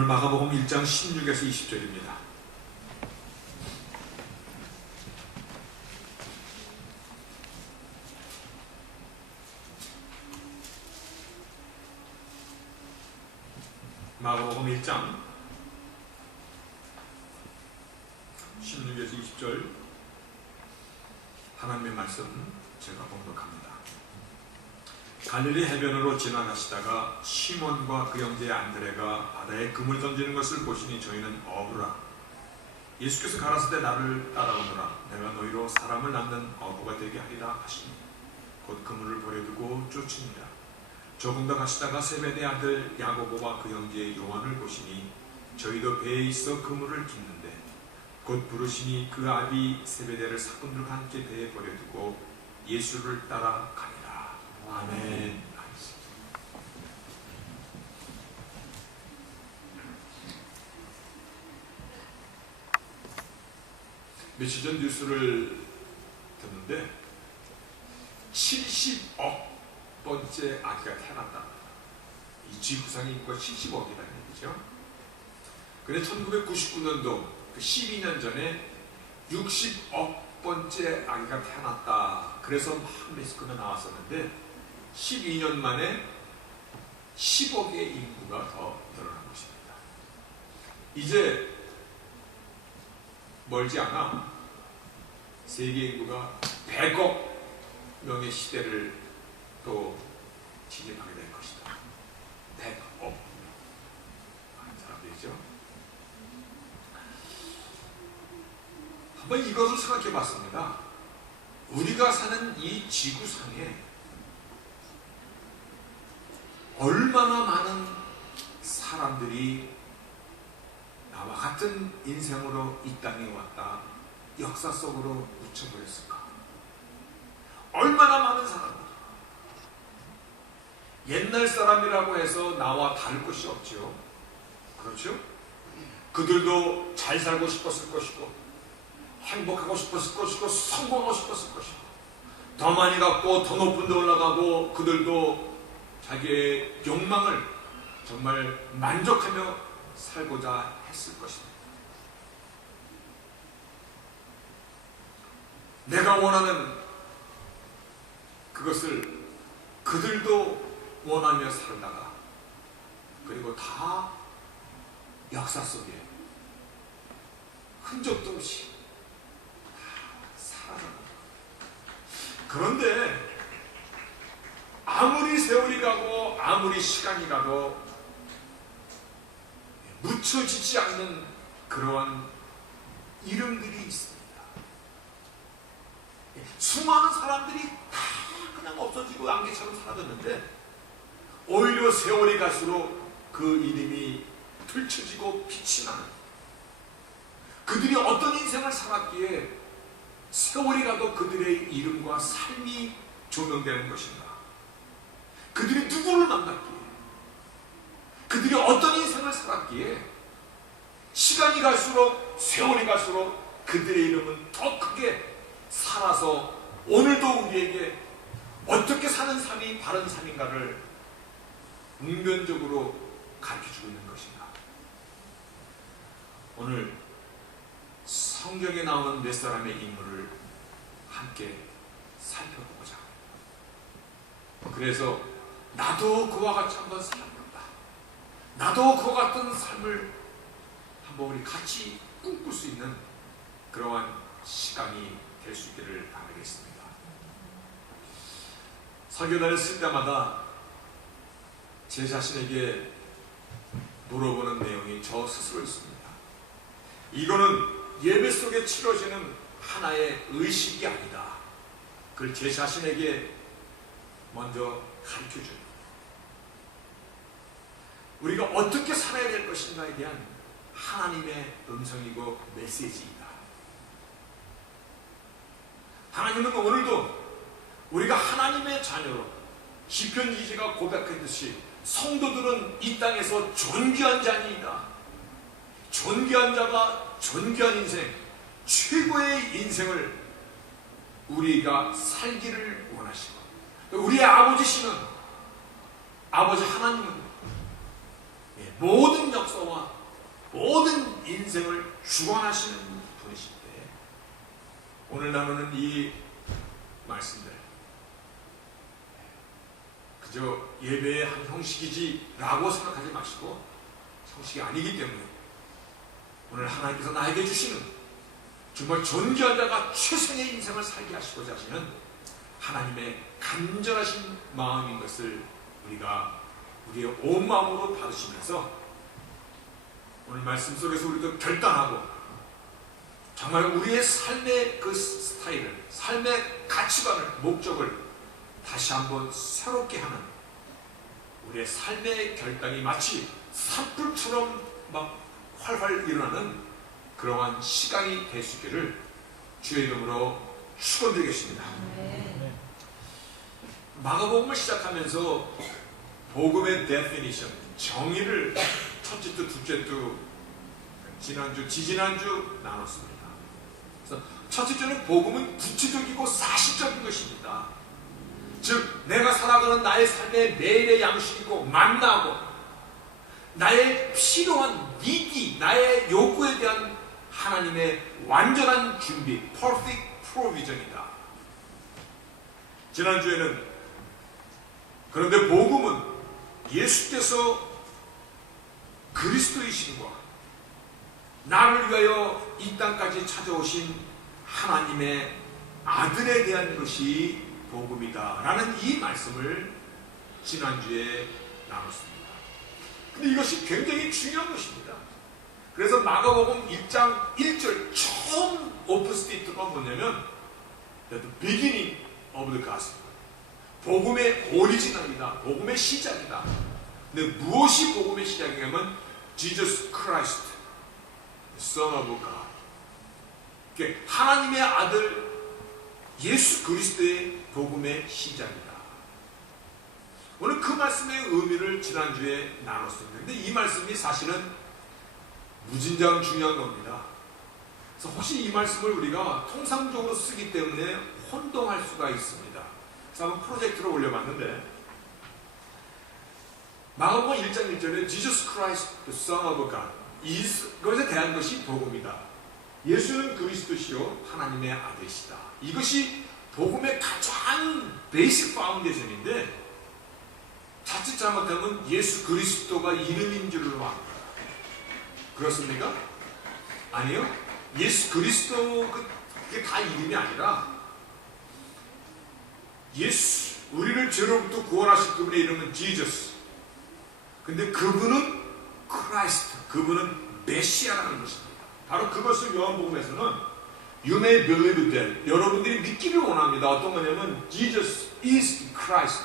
오늘 마가복음 1장 16에서 20절입니다. 마가복음 1장 16에서 20절 하나님의 말씀 제가 봉독합니다. 갈릴리 해변으로 지나가시다가 시몬과 그 형제 안드레가 바다에 그물 던지는 것을 보시니 저희는 어부라. 예수께서 가라사대 나를 따라오너라. 내가 너희로 사람을 낳는 어부가 되게 하리라 하시니 곧 그물을 버려두고 쫓으니라. 조금 더 가시다가 세베대 아들 야고보와 그 형제 요한을 보시니 저희도 배에 있어 그물을 깁는데 곧 부르시니 그 아비 세베대를 사꾼들과 함께 배에 버려두고 예수를 따라가니라. 아멘. 며칠 전 뉴스를 듣는데 70억 번째 아기가 태어났다. 이 지구상의 인구가 70억이라는 얘기죠. 근데 1999년도 그 12년 전에 60억 번째 아기가 태어났다. 그래서 막 리스크가 나왔었는데 12년 만에 10억의 인구가 더 늘어난 것입니다. 이제 멀지 않아 세계 인구가 100억 명의 시대를 또 진입하게 될 것이다. 100억 많은 사람들이죠. 한번 이것을 생각해 봤습니다. 우리가 사는 이 지구상에 얼마나 많은 사람들이 나와 같은 인생으로 이 땅에 왔다 역사 속으로 묻혀버렸을까? 얼마나 많은 사람들. 옛날 사람이라고 해서 나와 다를 것이 없죠. 그렇죠? 그들도 잘 살고 싶었을 것이고 행복하고 싶었을 것이고 성공하고 싶었을 것이고 더 많이 갖고 더 높은 데 올라가고 그들도 자기의 욕망을 정말 만족하며 살고자 했을 것입니다. 내가 원하는 그것을 그들도 원하며 살다가 그리고 다 역사 속에 흔적도 없이 사라져버려. 그런데 아무리 세월이 가고 아무리 시간이 가도 묻혀지지 않는 그러한 이름들이 있습니다. 수많은 사람들이 다 그냥 없어지고 안개처럼 사라졌는데 오히려 세월이 갈수록 그 이름이 펼쳐지고 빛이 나는, 그들이 어떤 인생을 살았기에 세월이 가도 그들의 이름과 삶이 조명되는 것인가? 그들이 누구를 만났기에, 그들이 어떤 인생을 살았기에 시간이 갈수록 세월이 갈수록 그들의 이름은 더 크게 살아서 오늘도 우리에게 어떻게 사는 삶이 바른 삶인가를 응변적으로 가르쳐주고 있는 것인가? 오늘 성경에 나오는 몇 사람의 인물을 함께 살펴보고자 합니다. 그래서 나도 그와 같이 한번 살아본다. 나도 그와 같은 삶을 한번 우리 같이 꿈꿀 수 있는 그러한 시간이 될 수 있기를 바라겠습니다. 설교단을 쓸 때마다 제 자신에게 물어보는 내용이 저 스스로 있습니다. 이거는 예배 속에 치러지는 하나의 의식이 아니다. 그걸 제 자신에게 먼저 가르쳐줘요. 우리가 어떻게 살아야 될 것인가에 대한 하나님의 음성이고 메시지이다. 하나님은 오늘도 우리가 하나님의 자녀로 시편 기자가 고백했듯이 성도들은 이 땅에서 존귀한 자니이다. 존귀한 자가 존귀한 인생, 최고의 인생을 우리가 살기를 원하시고, 우리의 아버지시는 아버지 하나님은 모든 역사 역사와 모든 인생을 주관하시는 분이신데, 오늘 나누는 이 말씀들 그저 예배의 한 형식이지 라고 생각하지 마시고, 형식이 아니기 때문에 오늘 하나님께서 나에게 주시는 정말 존귀한 자가 최선의 인생을 살게 하시고자 하시는 하나님의 간절하신 마음인 것을 우리가 우리의 온 마음으로 받으시면서 오늘 말씀 속에서 우리도 결단하고 정말 우리의 삶의 그 스타일을, 삶의 가치관을, 목적을 다시 한번 새롭게 하는 우리의 삶의 결단이 마치 산불처럼 막 활활 일어나는 그러한 시간이 될 수 있기를 주의 이름으로 축원드리겠습니다. 마가복음을 시작하면서 복음의 definition, 정의를 첫째 주, 둘째 주, 지난주, 지지난주 나눴습니다. 그래서 첫째 주는 복음은 구체적이고 사실적인 것입니다. 즉 내가 살아가는 나의 삶의 매일의 양식이고 만나고 나의 필요한 니디, 나의 요구에 대한 하나님의 완전한 준비, perfect provision이다. 지난주에는 그런데 복음은 예수께서 그리스도이신과 나를 위하여 이 땅까지 찾아오신 하나님의 아들에 대한 것이 복음이다 라는 이 말씀을 지난주에 나눴습니다. 근데 이것이 굉장히 중요한 것입니다. 그래서 마가복음 1장 1절 처음 오픈 스테이트가 뭐냐면 The beginning of the gospel, 복음의 오리지널이다, 복음의 시작이다. 근데 무엇이 복음의 시작이냐면 Jesus Christ, Son of God, 하나님의 아들 예수 그리스도의 복음의 시작이다. 오늘 그 말씀의 의미를 지난주에 나눴습니다. 근데 이 말씀이 사실은 무진장 중요한 겁니다. 그래서 혹시 이 말씀을 우리가 통상적으로 쓰기 때문에 혼동할 수가 있습니다. 그래서 한번 프로젝트로 올려봤는데, 마가복음 1장 1절에 Jesus Christ, the Son of God, 이것에 대한 것이 복음이다. 예수는 그리스도시요 하나님의 아들이시다. 이것이 복음의 가장 베이직 파운데이션인데, 자칫 잘못하면 예수 그리스도가 이름인 줄로 압니다. 그렇습니까? 아니요. 예수 그리스도 그게 다 이름이 아니라 예수, 우리를 죄로부터 구원하실 그분의 이름은 Jesus. 근데 그분은 크라이스트, 그분은 메시아라는 것입니다. 바로 그것을 요한복음에서는 You may believe that, 여러분들이 믿기를 원합니다. 어떤 거냐면 Jesus is Christ,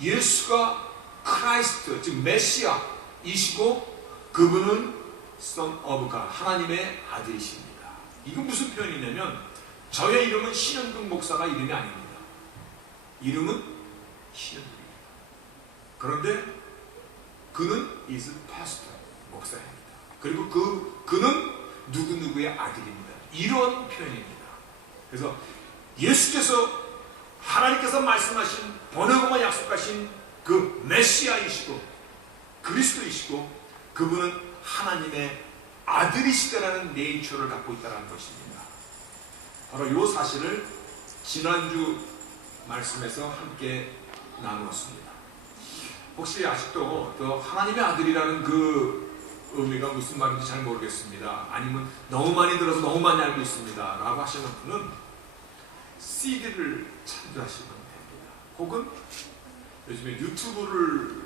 예수가 크라이스트, 즉 메시아이시고 그분은 Son of God, 하나님의 아들이십니다. 이건 무슨 표현이냐면 저의 이름은 신현국 목사가 이름이 아닙니다. 이름은 신현국입니다. 그런데 그는 is pastor, 목사입니다. 그리고 그는 누구누구의 아들입니다. 이런 표현입니다. 그래서 예수께서 하나님께서 말씀하신 번역어만 약속하신 그 메시아이시고 그리스도이시고 그분은 하나님의 아들이시다라는 네이처를 갖고 있다는 것입니다. 바로 이 사실을 지난주 말씀에서 함께 나누었습니다. 혹시 아직도 또 하나님의 아들이라는 그 의미가 무슨 말인지 잘 모르겠습니다. 아니면 너무 많이 들어서 너무 많이 알고 있습니다 라고 하시는 분은 CD를 참조하시면 됩니다. 혹은 요즘에 유튜브를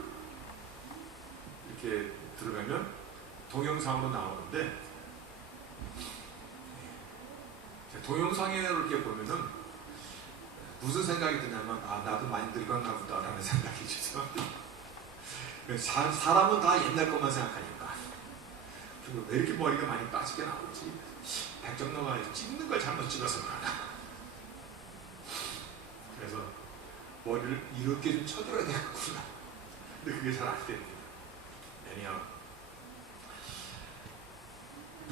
이렇게 들어가면 동영상으로 나오는데, 동영상에 이렇게 보면은 무슨 생각이 드냐면 나도 많이 늙었나 보다 라는 생각이 들죠. 사람은 다 옛날 것만 생각하니까 그리고 왜 이렇게 머리가 많이 빠지게 나오지? 백정너가 찍는 걸 잘못 찍어서 그러나. 그래서 머리를 이렇게 좀 쳐들어야 되겠구나. 근데 그게 잘 안 됩니다. 왜냐하면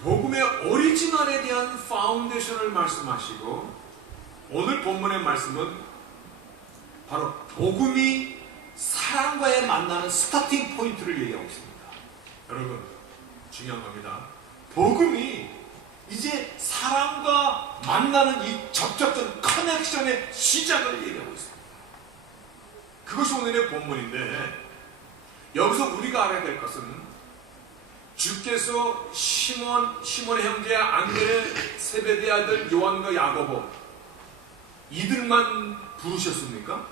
복음의 오리지널에 대한 파운데이션을 말씀하시고, 오늘 본문의 말씀은 바로 복음이 사랑과의 만나는 스타팅 포인트를 얘기하고 있습니다. 여러분, 중요한 겁니다. 복음이 이제 사람과 만나는 이 접촉점 커넥션의 시작을 얘기하고 있습니다. 그것이 오늘의 본문인데, 여기서 우리가 알아야 될 것은 주께서 시몬의 형제 안드레, 세베대의 아들 요한과 야고보 이들만 부르셨습니까?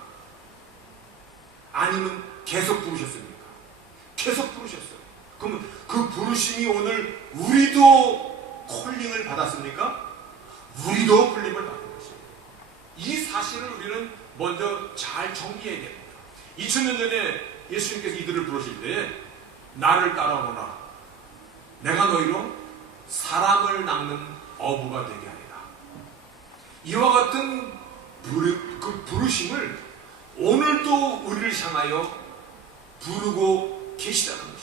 아니면 계속 부르셨습니까? 계속 부르셨어요. 그러면 그 부르심이 오늘 우리도 콜링을 받았습니까? 우리도 콜링을 받은 것이에요. 이 사실을 우리는 먼저 잘 정리해야 됩니다. 2000년 전에 예수님께서 이들을 부르실 때 나를 따라오라, 내가 너희로 사람을 낚는 어부가 되게 하리라. 이와 같은 그 부르심을 오늘도 우리를 향하여 부르고 계시다는 것입니다.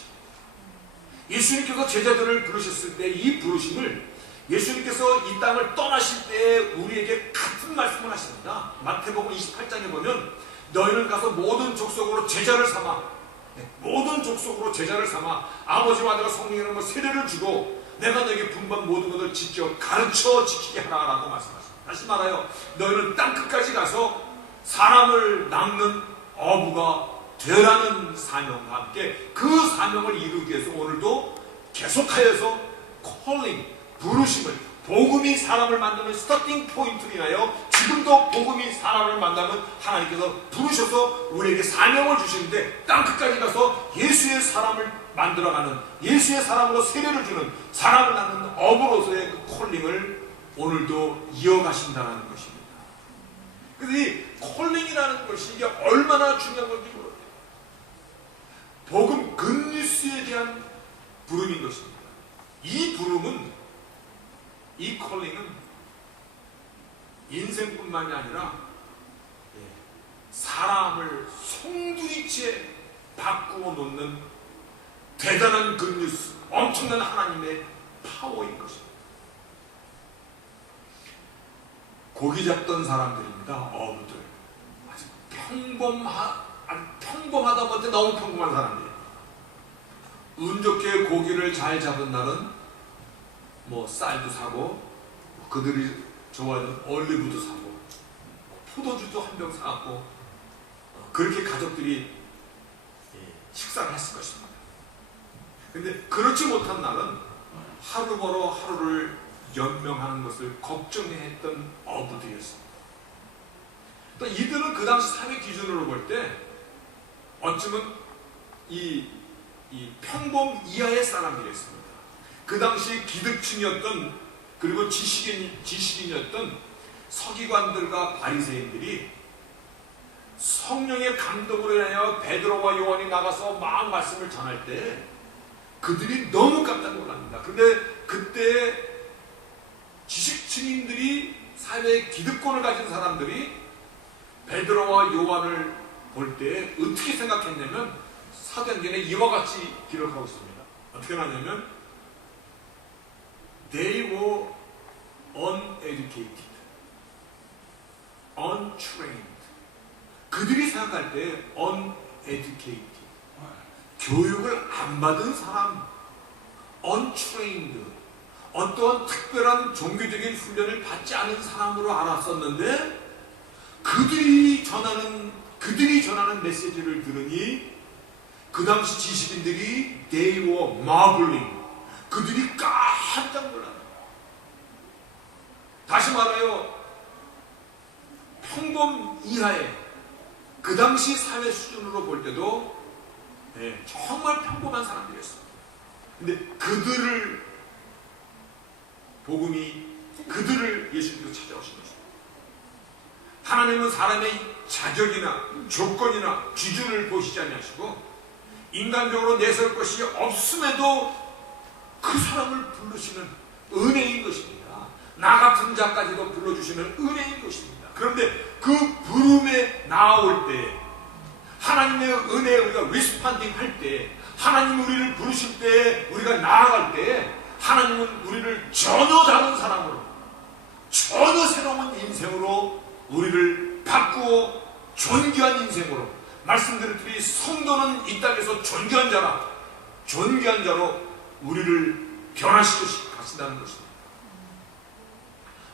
예수님께서 제자들을 부르셨을 때 이 부르심을 예수님께서 이 땅을 떠나실 때 우리에게 같은 말씀을 하십니다. 마태복음 28장에 보면 너희는 가서 모든 족속으로 제자를 삼아, 모든 족속으로 제자를 삼아 아버지와 아들과 성령의 이름으로 세례를 주고 내가 너에게 분반 모든 것을 지켜 가르쳐 지키게 하라라고 말씀하십니다. 다시 말하여 너희는 땅끝까지 가서 사람을 낚는 어부가 되라는 사명과 함께 그 사명을 이루기 위해서 오늘도 계속하여서 콜링, 부르심을, 복음이 사람을 만드는 스타팅 포인트로 인하여 지금도 복음이 사람을 만나면 하나님께서 부르셔서 우리에게 사명을 주시는데 땅끝까지 가서 예수의 사람을 만들어가는, 예수의 사람으로 세례를 주는, 사람을 낳는 어부로서의 그 콜링을 오늘도 이어가신다는 것입니다. 그래서 이 콜링이라는 것이 이게 얼마나 중요한 건지 모릅니다. 복음 굿뉴스에 대한 부름인 것입니다. 이 부름은, 이 콜링은 인생뿐만이 아니라 사람을 송두리째 바꾸어 놓는 대단한 굿뉴스, 엄청난 하나님의 파워인 것입니다. 고기 잡던 사람들입니다. 어부들. 아주 평범하다 못해 너무 평범한 사람들이에요. 운 좋게 고기를 잘 잡은 날은 뭐 쌀도 사고, 그들이 좋아하는 올리브도 사고, 포도주도 한 병 사갖고 그렇게 가족들이 식사를 했을 것입니다. 근데 그렇지 못한 날은 하루 벌어 하루를 연명하는 것을 걱정했던 어부들이었습니다. 또 이들은 그 당시 사회 기준으로 볼 때 어쩌면 이 평범 이하의 사람들이었습니다. 그 당시 기득층이었던, 그리고 지식인이었던 서기관들과 바리새인들이 성령의 감동으로 인하여 베드로와 요한이 나가서 막 말씀을 전할 때 그들이 너무 깜짝 놀랍니다. 그런데 그때 지식층인들이, 사회의 기득권을 가진 사람들이 베드로와 요한을 볼 때 어떻게 생각했냐면 사도행전에 이와 같이 기록하고 있습니다. 어떻게 말하냐면 They were uneducated, untrained. 그들이 생각할 때 uneducated, 교육을 안 받은 사람, untrained, 어떠한 특별한 종교적인 훈련을 받지 않은 사람으로 알았었는데 그들이 전하는 메시지를 들으니 그 당시 지식인들이 they were marveling, 그들이 깜짝 놀랍니다. 다시 말하여 평범 이하의 그 당시 사회 수준으로 볼 때도 정말 평범한 사람들이었어요. 근데 그들을 예수님께서 찾아오신 것입니다. 하나님은 사람의 자격이나 조건이나 기준을 보시지 아니하시고 인간적으로 내세울 것이 없음에도 그 사람을 부르시는 은혜인 것입니다. 나 같은 자까지도 불러주시는 은혜인 것입니다. 그런데 그 부름에 나올 때, 하나님의 은혜에 우리가 리스판딩 할 때, 하나님 우리를 부르실 때, 우리가 나아갈 때 하나님은 우리를 전혀 다른 사람으로, 전혀 새로운 인생으로 우리를 바꾸어 존귀한 인생으로, 말씀드렸듯이 성도는 이 땅에서 존귀한 자로 우리를 변화시켜 가신다는 것입니다.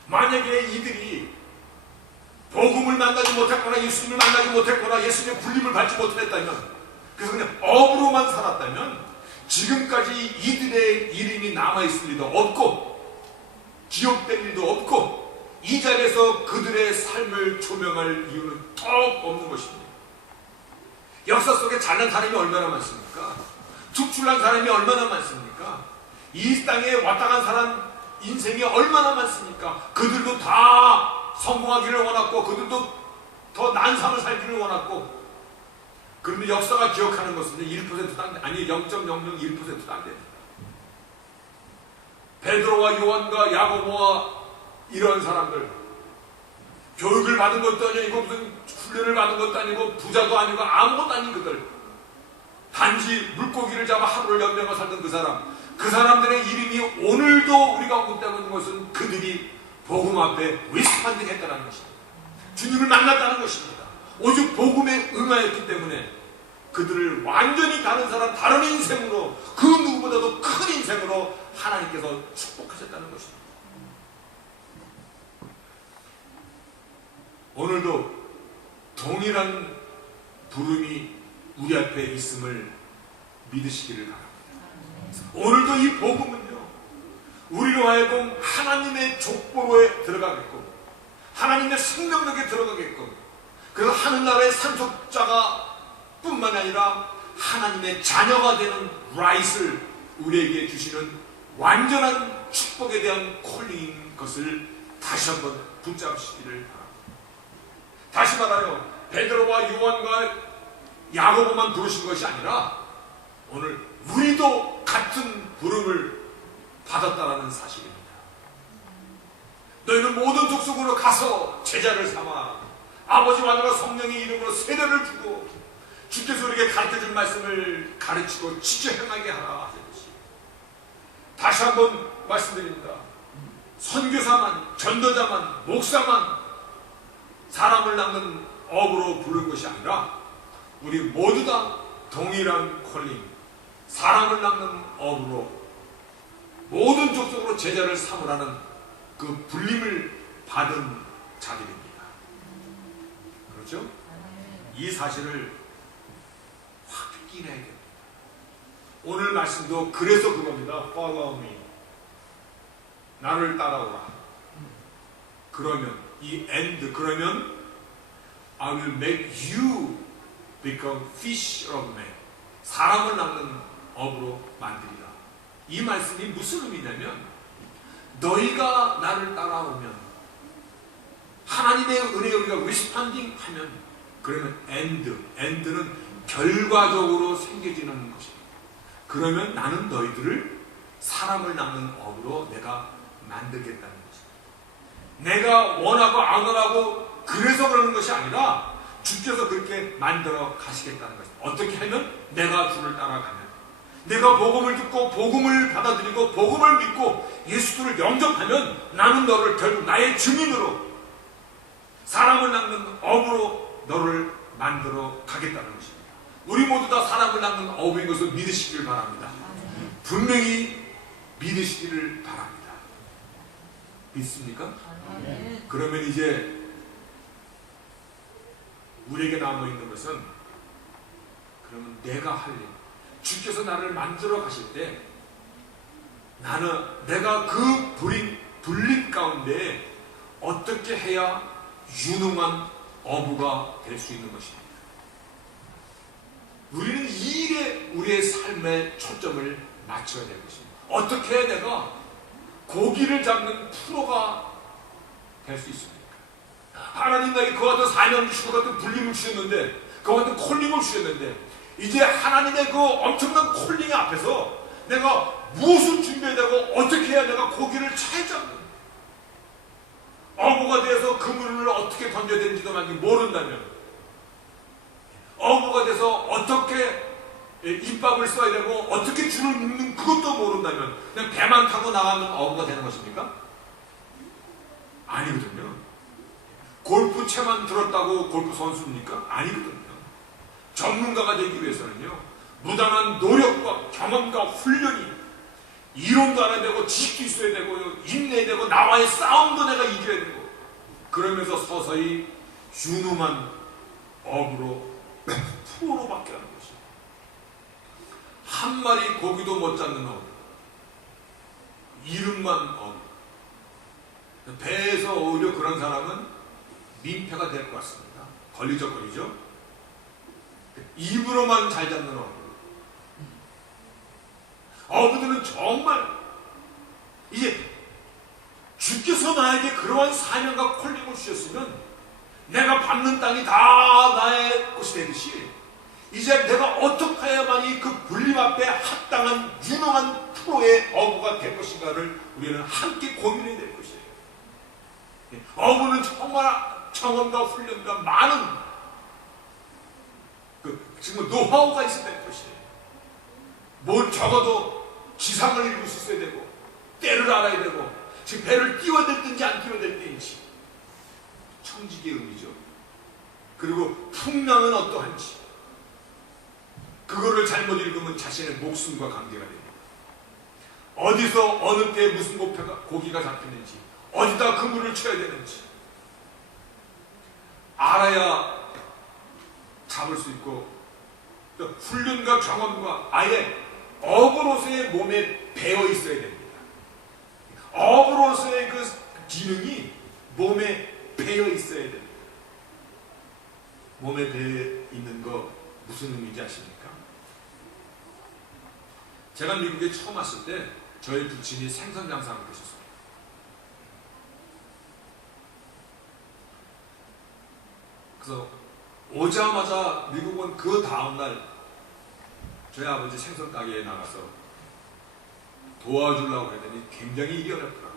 만약에 이들이 복음을 만나지 못했거나 예수님을 만나지 못했거나 예수님의 불림을 받지 못했다면, 그래서 그냥 업으로만 살았다면 지금까지 이들의 이름이 남아있을 일도 없고 기억될 일도 없고 이 자리에서 그들의 삶을 조명할 이유는 더 없는 것입니다. 역사 속에 잘난 사람이 얼마나 많습니까? 특출난 사람이 얼마나 많습니까? 이 땅에 왔다 간 사람 인생이 얼마나 많습니까? 그들도 다 성공하기를 원했고 그들도 더 나은 삶을 살기를 원했고, 그런데 역사가 기억하는 것은 1%도 안 됩니다. 아니 0.001%도 안 됩니다. 베드로와 요한과 야고보와 이런 사람들, 교육을 받은 것도 아니고 무슨 훈련을 받은 것도 아니고 부자도 아니고 아무것도 아닌 그들, 단지 물고기를 잡아 하루를 연명하고 살던 그 사람들의 이름이 오늘도 우리가 언급되고 있는 것은 그들이 복음 앞에 리스폰딩 했다는 것입니다. 주님을 만났다는 것입니다. 오직 복음에 응하였기 때문에 그들을 완전히 다른 사람, 다른 인생으로, 그 누구보다도 큰 인생으로 하나님께서 축복하셨다는 것입니다. 오늘도 동일한 부름이 우리 앞에 있음을 믿으시기를 바랍니다. 오늘도 이 복음은요, 우리로 하여금 하나님의 족보로에 들어가게끔, 하나님의 생명력에 들어가게끔, 그래서 하늘나라의 상속자가 뿐만 아니라 하나님의 자녀가 되는 라이트를 우리에게 주시는 완전한 축복에 대한 콜링인 것을 다시 한번 붙잡으시기를 바랍니다. 다시 말하여 베드로와 요한과 야고보만 부르신 것이 아니라 오늘 우리도 같은 부름을 받았다라는 사실입니다. 너희는 모든 족속으로 가서 제자를 삼아 아버지와 아들과 성령의 이름으로 세례를 주고 주께서 우리에게 가르쳐준 말씀을 가르치고 지켜 행하게 하라 하셨지. 다시 한번 말씀드립니다. 선교사만, 전도자만, 목사만 사람을 낳는 업으로 부른 것이 아니라 우리 모두 다 동일한 콜링, 사람을 낳는 업으로 모든 족속으로 제자를 삼으라는 그 불림을 받은 자들입니다. 그렇죠? 이 사실을 확 끼내야 됩니다. 오늘 말씀도 그래서 그겁니다. Follow me. 나를 따라오라. 그러면 이 end, 그러면 I will make you become fish of men. 사람을 낳는 업으로 만들리라. 이 말씀이 무슨 의미냐면, 너희가 나를 따라오면, 하나님의 은혜에 우리가 리스폰딩 하면, 그러면 end는 결과적으로 생겨지는 것입니다. 그러면 나는 너희들을 사람을 낳는 업으로 내가 만들겠다는 것입니다. 내가 원하고 안 원하고 그래서 그러는 것이 아니라 주께서 그렇게 만들어 가시겠다는 것입니다. 어떻게 하면? 내가 주를 따라가면, 내가 복음을 듣고 복음을 받아들이고 복음을 믿고 예수를 영접하면 나는 너를 결국 나의 증인으로, 사람을 낳는 업으로 너를 만들어 가겠다는 것입니다. 우리 모두 다 사람을 낳는 업인 것을 믿으시기를 바랍니다. 분명히 믿으시기를 바랍니다. 믿습니까? 그러면 이제 우리에게 남아있는 것은, 그러면 내가 할 일, 주께서 나를 만들어 가실 때 내가 그 불림 가운데 어떻게 해야 유능한 어부가 될 수 있는 것입니다. 우리는 이 일에 우리의 삶의 초점을 맞춰야 될 것입니다. 어떻게 해야 내가 고기를 잡는 프로가 될 수 있습니까? 하나님 나에게 그와 같은 사명을 주시고 그 같은 불림을 주셨는데, 그와 같은 콜링을 주셨는데, 이제 하나님의 그 엄청난 콜링 앞에서 내가 무엇을 준비해야 되고 어떻게 해야 내가 고기를 잘 잡는, 어부가 되어서 그물을 어떻게 던져야 되는지도 모른다면, 어부가 돼서 어떻게 입밥을 써야 되고 어떻게 줄을 묶는 그것도 모른다면 그냥 배만 타고 나가면 어부가 되는 것입니까? 아니거든요. 골프채만 들었다고 골프 선수입니까? 아니거든요. 전문가가 되기 위해서는요, 무단한 노력과 경험과 훈련이 이론도 알아야 되고 지식도 있어야 되고 인내해야 되고 나와의 싸움도 내가 이겨야 되고 그러면서 서서히 준엄한 업으로 프로로 바뀌는 것이 한 마리 고기도 못 잡는 업 이름만 업 배에서 오히려 그런 사람은 민폐가 될 것 같습니다. 권리적거리죠. 입으로만 잘 잡는 업 어부들은 정말 이제 주께서 나에게 그러한 사명과 콜링을 주셨으면 내가 밟는 땅이 다 나의 것이 되듯이 이제 내가 어떻게 해야만이 그 불림 앞에 합당한 유능한 프로의 어부가 될 것인가를 우리는 함께 고민해야 될 것이에요. 어부는 정말 경험과 훈련과 많은 지금 노하우가 있어야 될 것이에요. 뭘 적어도 기상을 읽을 수 있어야 되고 때를 알아야 되고 지금 배를 띄워댈든지 안 띄워댈든지 청지기의 의미죠. 그리고 풍랑은 어떠한지 그거를 잘못 읽으면 자신의 목숨과 관계가 됩니다. 어디서 어느 때 무슨 고기가 잡히는지 어디다 그물을 쳐야 되는지 알아야 잡을 수 있고 훈련과 경험과 아예 어부로서의 몸에 배어 있어야 됩니다. 어부로서의 그 기능이 몸에 배어 있어야 됩니다. 몸에 배어 있는 거 무슨 의미인지 아십니까? 제가 미국에 처음 왔을 때 저희 부친이 생선 장사하고 계셨어요. 그래서 오자마자 미국은 그 다음날 저희 아버지 생선 가게에 나가서 도와주려고 했더니 굉장히 일이 어렵더라고요.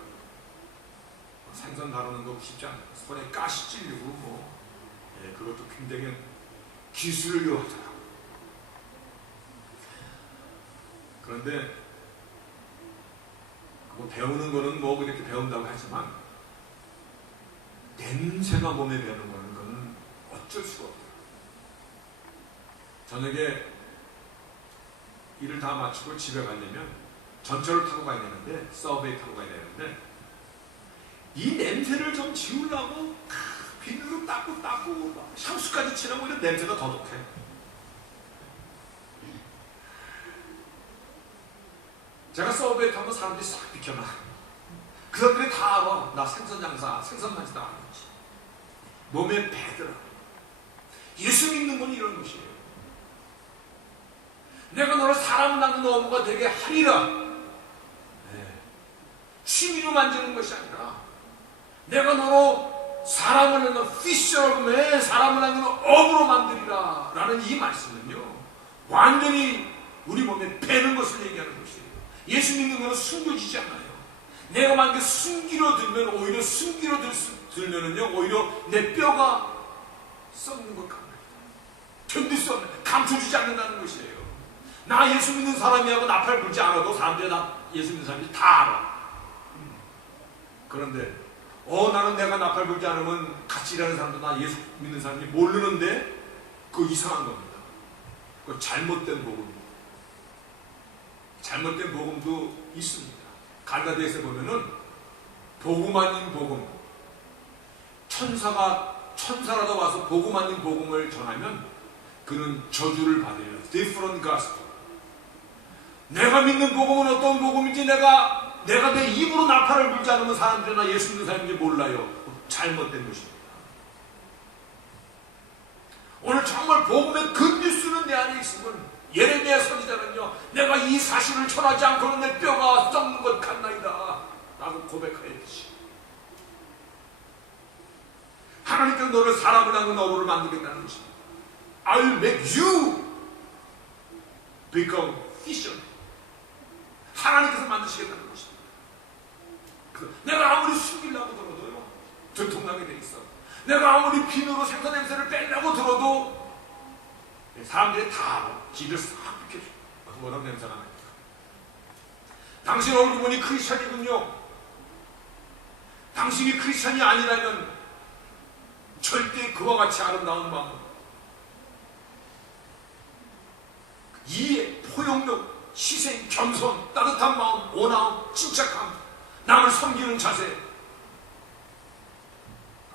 생선 다루는 거 쉽지 않아요. 손에 가시 찔리고 그것도 굉장히 기술을 요하더라고요. 그런데 뭐 배우는 거는 뭐 그렇게 배운다고 하지만 냄새가 몸에 배는 거는 그건 어쩔 수가 없어요. 저녁에 일을 다 마치고 집에 가려면 전철을 타고 가야 되는데 서브웨이 타고 가야 되는데 이 냄새를 좀 지우려고 비누로 닦고 향수까지 칠하면 오히려 냄새가 더 독해. 제가 서브웨이 타면 사람들이 싹 비켜나. 그 사람들이 다 알아. 나 생선 장사, 생선 만지다 하는 거지. 몸에 배더라. 예수 믿는 건 이런 것이에요. 내가 너를 사람 낳는 어부가 되게 하리라. 취미로 만지는 것이 아니라 내가 너로 사람을 낳는 피셔맨, 사람을 낳는 어부로 만들리라 라는 이 말씀은요 완전히 우리 몸에 배는 것을 얘기하는 것이에요. 예수 믿는 것은 숨겨지지 않아요. 내가 만약에 숨기려 들면 오히려 숨기려 들면은요 오히려 내 뼈가 썩는 것 같아요. 견딜 수 없는, 감춰주지 않는다는 것이에요. 나 예수 믿는 사람이라고 나팔 불지 않아도 사람들이 나 예수 믿는 사람들이 다 알아. 그런데 나는 내가 나팔 불지 않으면 같이 일하는 사람도 나 예수 믿는 사람이 모르는데 그거 이상한 겁니다. 그거 잘못된 복음입니다. 잘못된 복음도 있습니다. 갈라디아서에 보면은 복음 아닌 복음, 천사라도 와서 복음 아닌 복음을 전하면 그는 저주를 받으리라. different gospel. 내가 믿는 복음은 어떤 복음인지 내가 내 입으로 나팔을 불지 않으면 사람들이 나 예수 믿는 사람인지 몰라요. 잘못된 것입니다. 오늘 정말 복음의 근뉴스는 내 안에 있으면 예레미야 선지자는요 내가 이 사실을 전하지 않고는 내 뼈가 썩는 것 같나이다 라고 고백하였듯이 하나님께서 너를 사람을 낳는 어부를 만들겠다는 것입니다. I'll make you become fisherman. 하나님께서 만드시겠다는 것입니다. 내가 아무리 숨기려고 들어도요 들통나게 돼 있어. 내가 아무리 비누로 생선 냄새를 빼려고 들어도 사람들이 다 길을 싹 비켜줘. 뭐라고 냄새가 나니까. 당신 얼굴 보니 크리스찬이군요. 당신이 크리스찬이 아니라면 절대 그와 같이 아름다운 마음, 이해, 포용력, 희생, 겸손, 따뜻한 마음, 온화함, 침착함, 남을 섬기는 자세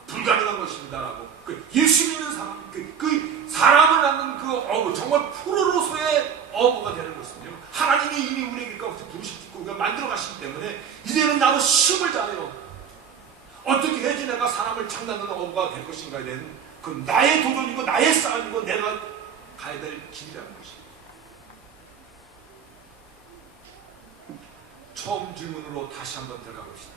불가능한 것입니다라고 예수 믿는 사람, 그 사람을 낳는 그 어부, 정말 프로로서의 어부가 되는 것은요, 하나님이 이미 우리에게 부르시고 우리가 만들어 가시기 때문에 이제는 나도 힘을 다해요. 어떻게 해야지 내가 사람을 장난하는 어부가 될 것인가에 대한 그 나의 도전이고 나의 싸움이고 내가 가야 될 길이라는 것입니다. 처음 질문으로 다시 한번 들어가 봅시다.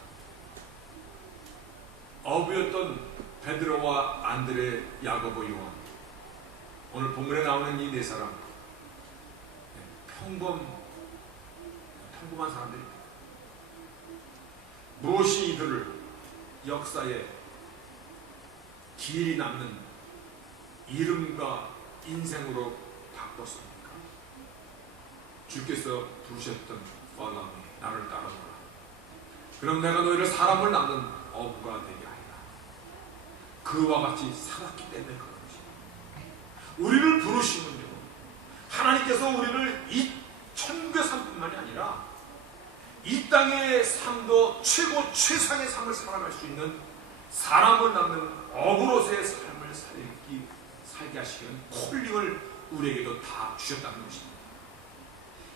어부였던 베드로와 안드레, 야고보, 요한, 오늘 본문에 나오는 이 네 사람 평범한 사람들입니다. 무엇이 이들을 역사에 길이 남는 이름과 인생으로 바꿨습니까? 주께서 부르셨던 Follow me, 나를 따라오라. 그럼 내가 너희를 사람을 낳는 어부가 되게 하리라. 그와 같이 살았기 때문에 그런 것입니다. 우리를 부르시면요, 하나님께서 우리를 이 천국의 삶뿐만이 아니라 이 땅의 삶도 최상의 삶을 살아갈 수 있는 사람을 낳는 어부로서의 삶을 살게 하시는 콜링을 우리에게도 다 주셨다는 것입니다.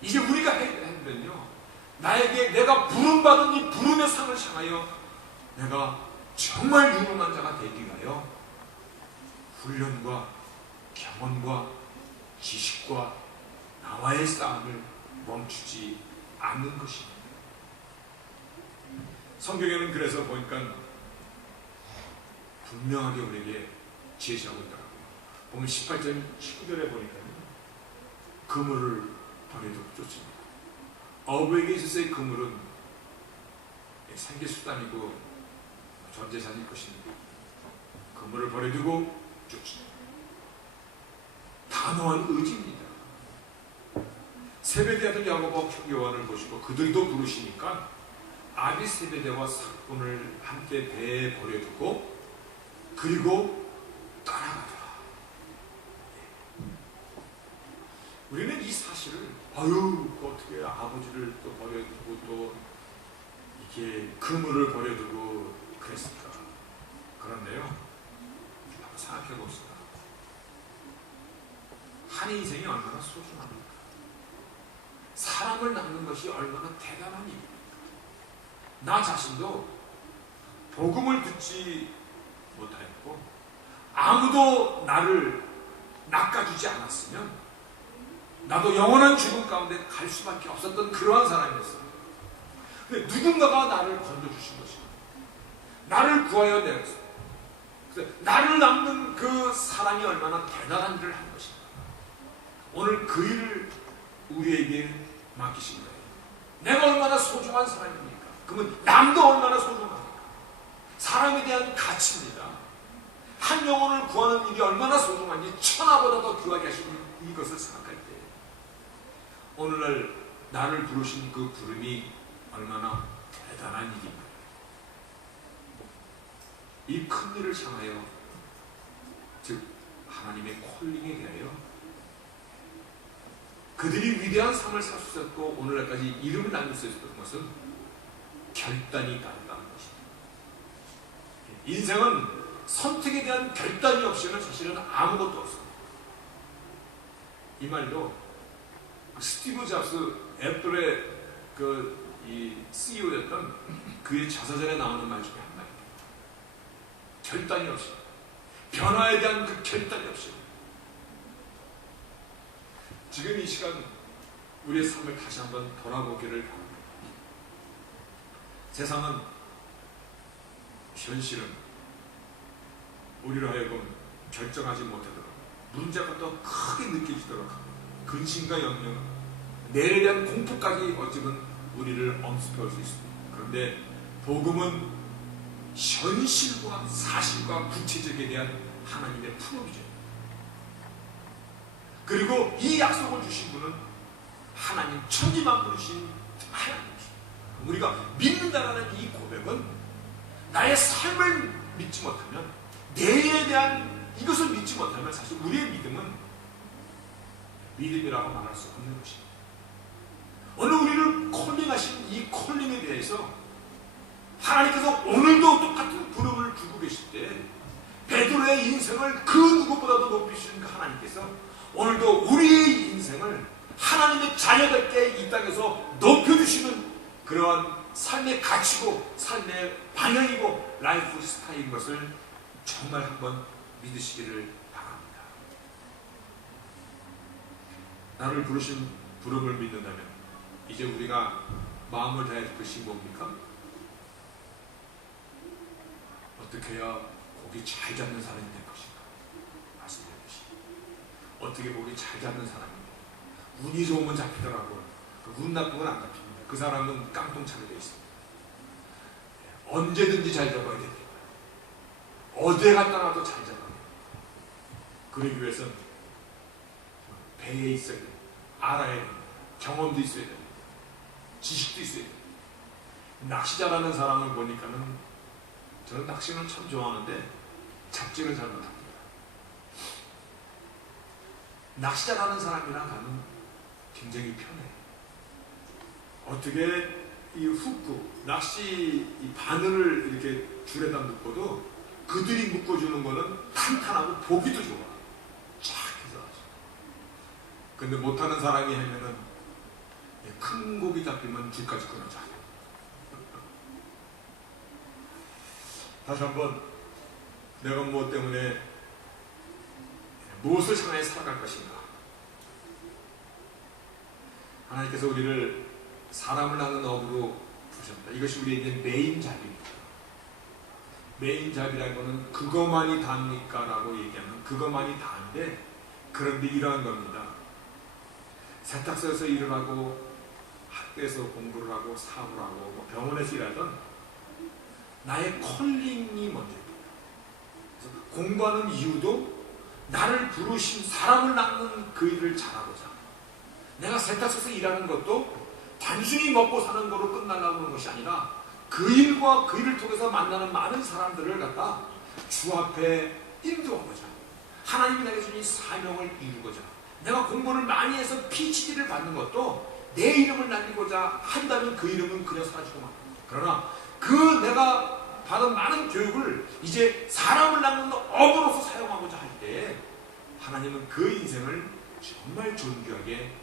이제 우리가 해야 되면요, 나에게 내가 부름받은 이 부름의 상을 향하여 내가 정말 유능한 자가 되기 위하여 훈련과 경험과 지식과 나와의 싸움을 멈추지 않는 것입니다. 성경에는 그래서 보니까 분명하게 우리에게 제시하고 있더라고요. 보면 18절 19절에 보니까 그물을 버려두고 쫓습니다. 어부에게 있어서의 그물은 생계수단이고 전재산일 것입니다. 그물을 버려두고 쫓습니다. 단호한 의지입니다. 세베대아들 야고보, 요한을 보시고 그들도 부르시니까 아비 세베대와 사꾼을 함께 배에 버려두고 그리고 따라가더라. 우리는 이 사실을 어떻게 아버지를 또 버려두고 또 이렇게 그물을 버려두고 그랬을까? 그런데요, 한번 생각해 봅시다. 한 인생이 얼마나 소중합니까? 사람을 낳는 것이 얼마나 대단한 일입니까? 나 자신도 복음을 듣지 못하였고 아무도 나를 낚아주지 않았으면 나도 영원한 죽음 가운데 갈 수밖에 없었던 그러한 사람이었어요. 근데 누군가가 나를 건져주신 것입니다. 나를 구하여 내었어요. 나를 낳는 그 사람이 얼마나 대단한 일을 한 것인가. 오늘 그 일을 우리에게 맡기신 거예요. 내가 얼마나 소중한 사람입니까? 그러면 남도 얼마나 소중합니까? 사람에 대한 가치입니다. 한 영혼을 구하는 일이 얼마나 소중한지 천하보다 더 귀하게 하시는 이것을 생각할 때 오늘날 나를 부르신 그 부름이 얼마나 대단한 일입니다. 이 큰 일을 향하여, 즉 하나님의 콜링에 대하여 그들이 위대한 삶을 살 수 있었고 오늘날까지 이름을 남길 수 있었던 것은 결단이 다르다는 것입니다. 인생은 선택에 대한 결단이 없이는 사실은 아무것도 없습니다. 이 말도 스티브 잡스, 애플의 이 CEO였던 그의 자서전에 나오는 말 중에 한 말입니다. 결단이 없이, 변화에 대한 그 결단이 없이. 지금 이 시간 우리의 삶을 다시 한번 돌아보기를 바랍니다. 세상은, 현실은 우리로 하여금 결정하지 못하도록, 문제가 더 크게 느껴지도록 근심과 염려, 내일에 대한 공포까지 어쩌면 우리를 엄습할 수 있습니다. 그런데 복음은 현실과 사실과 구체적에 대한 하나님의 프로비전, 그리고 이 약속을 주신 분은 하나님, 천지만물이신 하나님이십니다. 우리가 믿는다라는 이 고백은 나의 삶을 믿지 못하면, 내일에 대한 이것을 믿지 못하면 사실 우리의 믿음은 믿음이라고 말할 수 없는 것입니다. 오늘 우리를 콜링하신 이 콜링에 대해서 하나님께서 오늘도 똑같은 부름을 주고 계실 때 베드로의 인생을 그 누구보다도 높이시는 그 하나님께서 오늘도 우리의 인생을 하나님의 자녀답게 이 땅에서 높여주시는 그러한 삶의 가치고 삶의 방향이고 라이프 스타일인 것을 정말 한번 믿으시기를 바랍니다. 나를 부르신 부름을 믿는다면 이제 우리가 마음을 다할 것이 뭡니까? 어떻게 해야 고기 잘 잡는 사람이 될 것인가? 말씀드렸듯이 어떻게 고기 잘 잡는 사람인데 운이 좋으면 잡히더라고요. 운 나쁘면 안 잡힙니다. 그 사람은 깡통차게 되어 있습니다. 언제든지 잘 잡아야 됩니다. 어디에 갔다 놔도 잘 잡아야 돼요. 그러기 위해서는 배에 있어야 돼요. 알아야 돼요. 경험도 있어야 돼요. 지식도 있어야 돼요. 낚시 잘하는 사람을 보니까는 저는 낚시는 참 좋아하는데 잡지를 잘 못합니다. 낚시 잘하는 사람이랑 가면 굉장히 편해요. 어떻게 이 훅구, 낚시 이 바늘을 이렇게 줄에다 묶어도 그들이 묶어주는 거는 탄탄하고 보기도 좋아. 쫙 해서. 근데 못하는 사람이 하면은 큰 고기 잡히면 줄까지 끊어져. 다시 한번 내가 무엇 때문에 무엇을 향해 살아갈 것인가? 하나님께서 우리를 사람을 낳는 업으로 부르셨다. 이것이 우리에게 메인 잡입니다. 메인 잡이라는 것은 그것만이 답니까? 라고 얘기하면 그것만이 다인데 그런데 이러한 겁니다. 세탁소에서 일을 하고 학교에서 공부를 하고 사업을 하고 뭐 병원에서 일하던 나의 컬링이 먼저입니다. 그래서 공부하는 이유도 나를 부르신 사람을 낳는 그 일을 잘하고자. 내가 세탁소에서 일하는 것도 단순히 먹고 사는 거로 끝나려고 하는 것이 아니라 그 일과 그 일을 통해서 만나는 많은 사람들을 갖다 주 앞에 인도하고자. 하나님이 내게 주신 이 사명을 이루고자. 내가 공부를 많이 해서 PhD를 받는 것도 내 이름을 날리고자 한다면 그 이름은 그냥 사라지고 말. 그러나 그 내가 받은 많은 교육을 이제 사람을 낳는 업으로서 사용하고자 할 때 하나님은 그 인생을 정말 존귀하게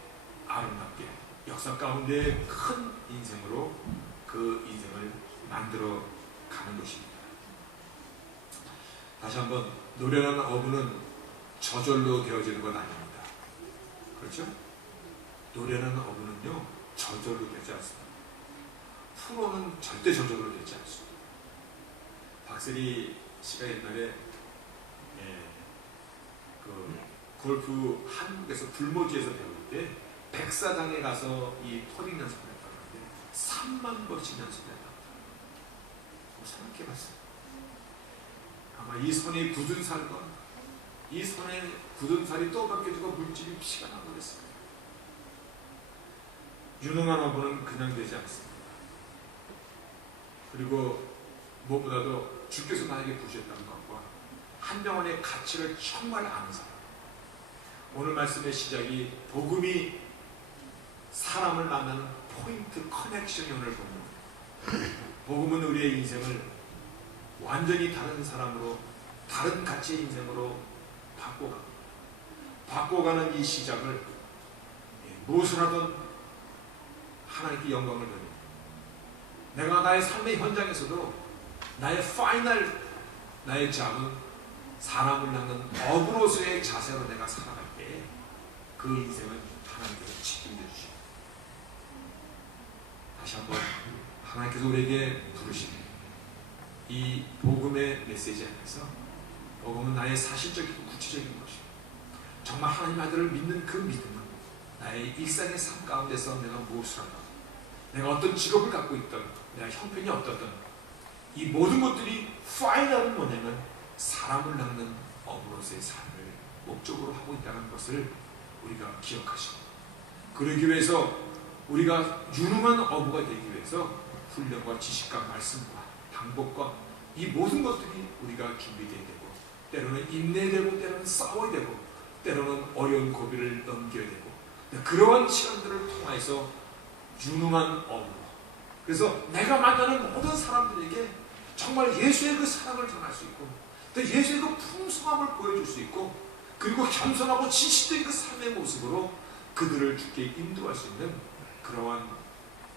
아름답게 역사 가운데 큰 인생으로 그 인생을 만들어 가는 것입니다. 다시 한번 노래라는 어부는 저절로 되어지는 건 아닙니다. 그렇죠? 노래라는 어부는요 저절로 되지 않습니다. 프로는 절대 저절로 되지 않습니다. 박세리 씨가 옛날에 그 골프 한국에서 불모지에서 배울 때 백사장에 가서 이 토닝 연습을 했다는데 3만 번씩 연습을 했답니다. 생각해봤어요. 아마 이 손이 굳은 살과 이 손에 굳은 살이 또 벗겨지고 물집이 피가 나고 그랬습니다. 유능한 어부는 그냥 되지 않습니다. 그리고 무엇보다도 주께서 나에게 부르셨다는 것과 한 병원의 가치를 정말 아는 사람. 오늘 말씀의 시작이 복음이 사람을 만나는 포인트 커넥션이 오늘 보는 복음은 우리의 인생을 완전히 다른 사람으로 다른 가치의 인생으로 바꿔가는 이 시작을 무엇을 하든 하나님께 영광을 돌립니다. 내가 나의 삶의 현장에서도 나의 파이널 나의 잡은 사람을 낳는 어부로서의 자세로 내가 살아갈 때 그 인생은 하나님께서 책임져 주시고 다시 한번 하나님께서 우리에게 부르시는 이 복음의 메시지 안에서 복음은 나의 사실적이고 구체적인 것이고 정말 하나님 아들을 믿는 그 믿음은 나의 일상의 삶 가운데서 내가 무엇을 하든 내가 어떤 직업을 갖고 있든 내가 형편이 어떻든 이 모든 것들이 파이널은 뭐냐면 사람을 낳는 어부로서의 삶을 목적으로 하고 있다는 것을 우리가 기억하시고 그러기 위해서 우리가 유능한 어부가 되기 위해서 훈련과 지식과 말씀과 방법과 이 모든 것들이 우리가 준비되어야 되고 때로는 인내해야 되고 때로는 싸워야 되고 때로는 어려운 고비를 넘겨야 되고 그러한 시간들을 통해서 유능한 어부로, 그래서 내가 만나는 모든 사람들에게 정말 예수의 그 사랑을 전할 수 있고, 또 예수의 그 풍성함을 보여줄 수 있고, 그리고 겸손하고 진실된 그 삶의 모습으로 그들을 주께 인도할 수 있는 그러한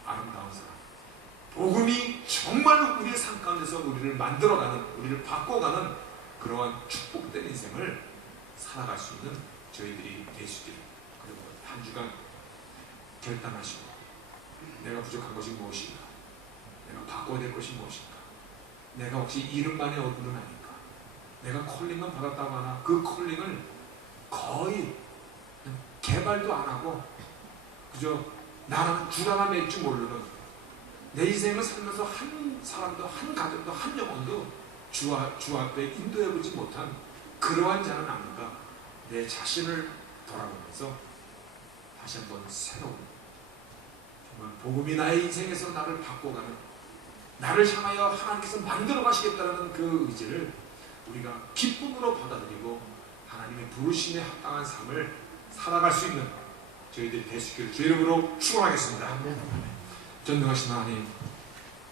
아름다운 사람, 복음이 정말 우리의 삶 가운데서 우리를 만들어가는, 우리를 바꿔가는 그러한 축복된 인생을 살아갈 수 있는 저희들이 되시기를, 그리고 한 주간 결단하시고 내가 부족한 것이 무엇인가, 내가 바꿔야 될 것이 무엇인가, 내가 혹시 이름만의 어부는 아닐까, 내가 콜링은 받았다고 하나 그 콜링을 거의 개발도 안 하고 그저 나는 줄 하나 맺을 줄 모르는, 내 인생을 살면서 한 사람도, 한 가정도, 한 영혼도 주 앞에 인도해보지 못한 그러한 자는 아닌가, 내 자신을 돌아보면서 다시 한번 새로운, 정말 복음이 나의 인생에서 나를 바꿔가는, 나를 향하여 하나님께서 만들어 가시겠다는 그 의지를 우리가 기쁨으로 받아들이고 하나님의 부르심에 합당한 삶을 살아갈 수 있는 저희들이 될 수 있기를 주 이름으로 축원하겠습니다. 전능하신 하나님,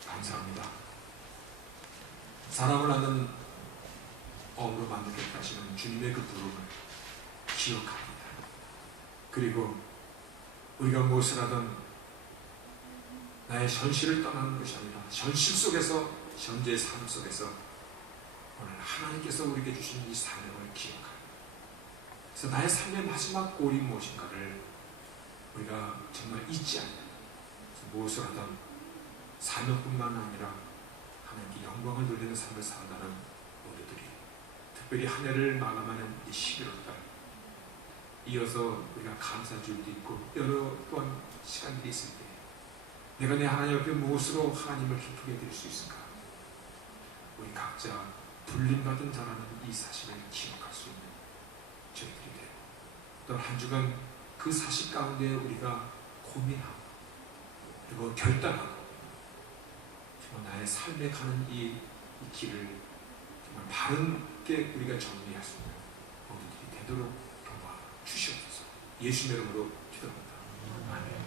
감사합니다. 사람을 낳는 어부로 만들겠다 하시는 주님의 그 부름을 기억합니다. 그리고 우리가 무엇을 하든 나의 현실을 떠나는 것이 아니라 현실 속에서, 현재의 삶 속에서 오늘 하나님께서 우리에게 주신 이 사명을 기억합니다. 그래서 나의 삶의 마지막 골이 무엇인가를 우리가 정말 잊지 않는, 무엇을 하든 사명뿐만 아니라 하나님께 영광을 돌리는 삶을 살아가는 모두들이, 특별히 한 해를 마감하는 이 11월달, 이어서 우리가 감사주일도 있고 여러 또한 시간들이 있을 때 내가 내 하나님 앞에 무엇으로 하나님을 기쁘게 드릴 수 있을까, 우리 각자 불림받은 자라는 이 사실을 기억할 수 있는 저희들이 되고, 또 한 주간 그 사실 가운데 우리가 고민하고 그리고 결단하고 정말 나의 삶에 가는 이 길을 정말 바른게 우리가 정리할 수 있는 모두들이 되도록 도와 주시옵소서. 예수의 이름으로 기도합니다. 아멘.